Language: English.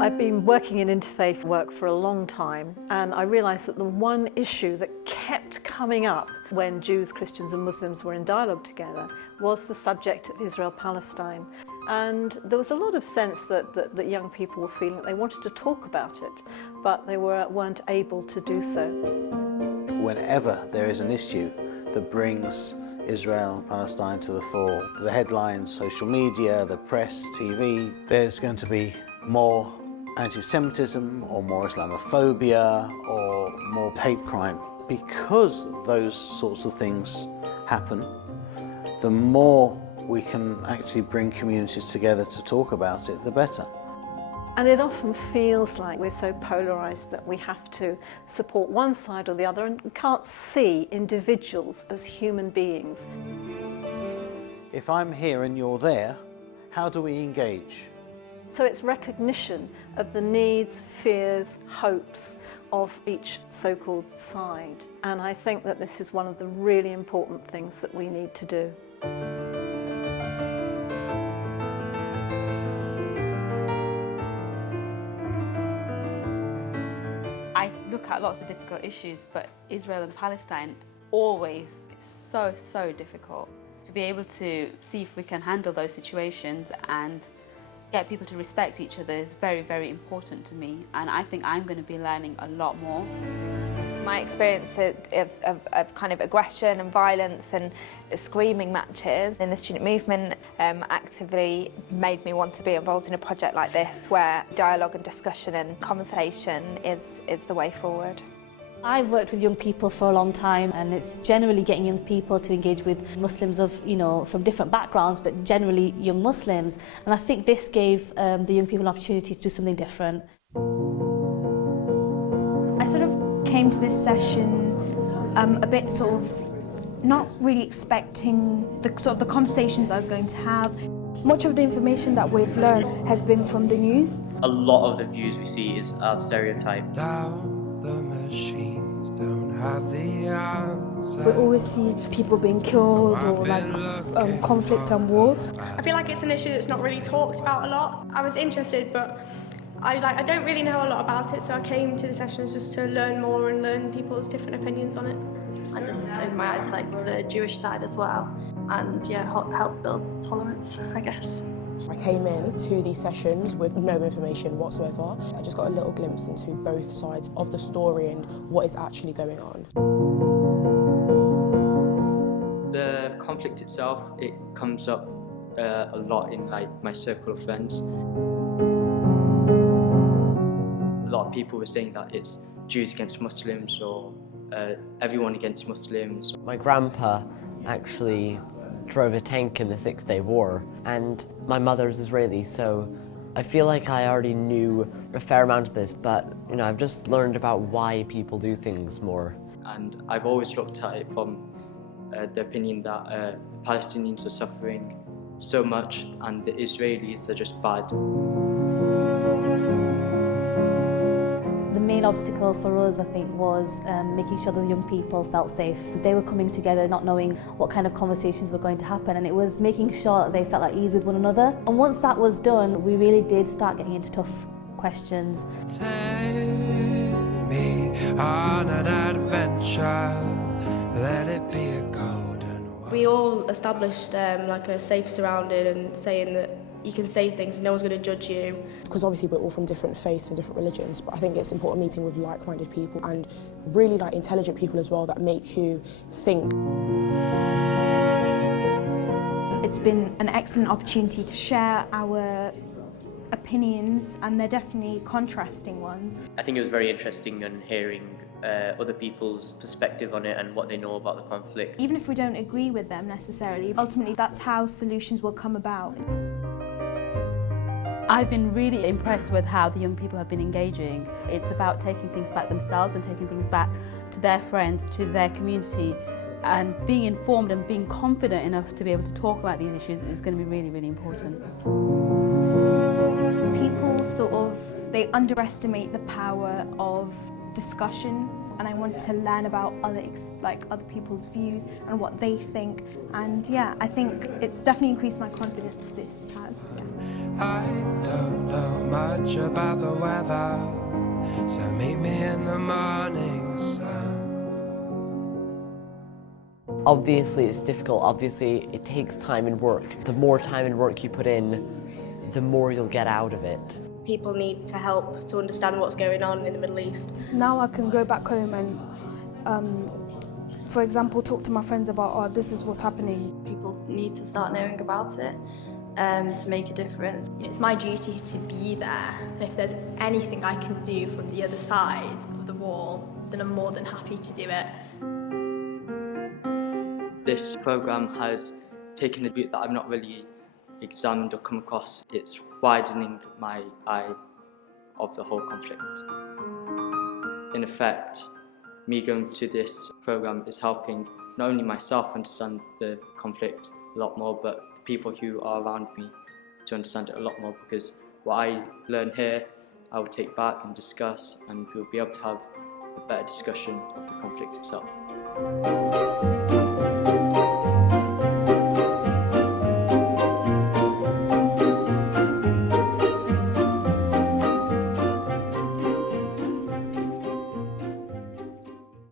I've been working in interfaith work for a long time, and I realised that the one issue that kept coming up when Jews, Christians and Muslims were in dialogue together was the subject of Israel-Palestine. And there was a lot of sense that young people were feeling that they wanted to talk about it, but they weren't able to do so. Whenever there is an issue that brings Israel and Palestine to the fore, the headlines, social media, the press, TV, there's going to be more anti-Semitism or more Islamophobia or more hate crime. Because those sorts of things happen, the more we can actually bring communities together to talk about it, the better. And it often feels like we're so polarised that we have to support one side or the other and can't see individuals as human beings. If I'm here and you're there, how do we engage? So it's recognition of the needs, fears, hopes of each so-called side. And I think that this is one of the really important things that we need to do. I look at lots of difficult issues, but Israel and Palestine always, it's so difficult. To be able to see if we can handle those situations and get people to respect each other is very important to me, and I think I'm going to be learning a lot more. My experience of kind of aggression and violence and screaming matches in the student movement actively made me want to be involved in a project like this where dialogue and discussion and conversation is the way forward. I've worked with young people for a long time, and it's generally getting young people to engage with Muslims of, from different backgrounds, but generally young Muslims. And I think this gave the young people an opportunity to do something different. I sort of came to this session a bit sort of not really expecting the conversations I was going to have. Much of the information that we've learned has been from the news. A lot of the views we see are stereotyped. The machines don't have the answer. We always see people being killed or conflict and war. I feel like it's an issue that's not really talked about a lot. I was interested, but I don't really know a lot about it, so I came to the sessions just to learn more and learn people's different opinions on it. I just opened my eyes to the Jewish side as well, and help build tolerance, I guess. I came in to these sessions with no information whatsoever. I just got a little glimpse into both sides of the story and what is actually going on. The conflict itself, it comes up a lot in my circle of friends. A lot of people were saying that it's Jews against Muslims or everyone against Muslims. My grandpa actually drove a tank in the Six-Day War, and my mother's Israeli, so I feel like I already knew a fair amount of this, but I've just learned about why people do things more. And I've always looked at it from the opinion that the Palestinians are suffering so much and the Israelis are just bad. The main obstacle for us, I think, was making sure that the young people felt safe. They were coming together not knowing what kind of conversations were going to happen, and it was making sure that they felt at ease with one another. And once that was done, we really did start getting into tough questions. Take me on an adventure, let it be a golden one. We all established a safe surrounding and saying that you can say things and no one's going to judge you. Because obviously we're all from different faiths and different religions, but I think it's important meeting with like-minded people and really intelligent people as well that make you think. It's been an excellent opportunity to share our opinions, and they're definitely contrasting ones. I think it was very interesting in hearing other people's perspective on it and what they know about the conflict. Even if we don't agree with them necessarily, ultimately that's how solutions will come about. I've been really impressed with how the young people have been engaging. It's about taking things back themselves and taking things back to their friends, to their community, and being informed and being confident enough to be able to talk about these issues is going to be really important. People they underestimate the power of discussion, and I want to learn about other people's views and what they think, and I think it's definitely increased my confidence, this has. I don't know much about the weather, so meet me in the morning sun. Obviously it's difficult, obviously it takes time and work. The more time and work you put in, the more you'll get out of it. People need to help to understand what's going on in the Middle East. Now I can go back home and, for example, talk to my friends about, oh, this is what's happening. People need to start knowing about it to make a difference. It's my duty to be there, and if there's anything I can do from the other side of the wall, then I'm more than happy to do it. This programme has taken a route that I've not really examined or come across. It's widening my eye of the whole conflict. In effect, me going to this programme is helping not only myself understand the conflict a lot more, but the people who are around me to understand it a lot more, because what I learn here, I will take back and discuss, and we'll be able to have a better discussion of the conflict itself.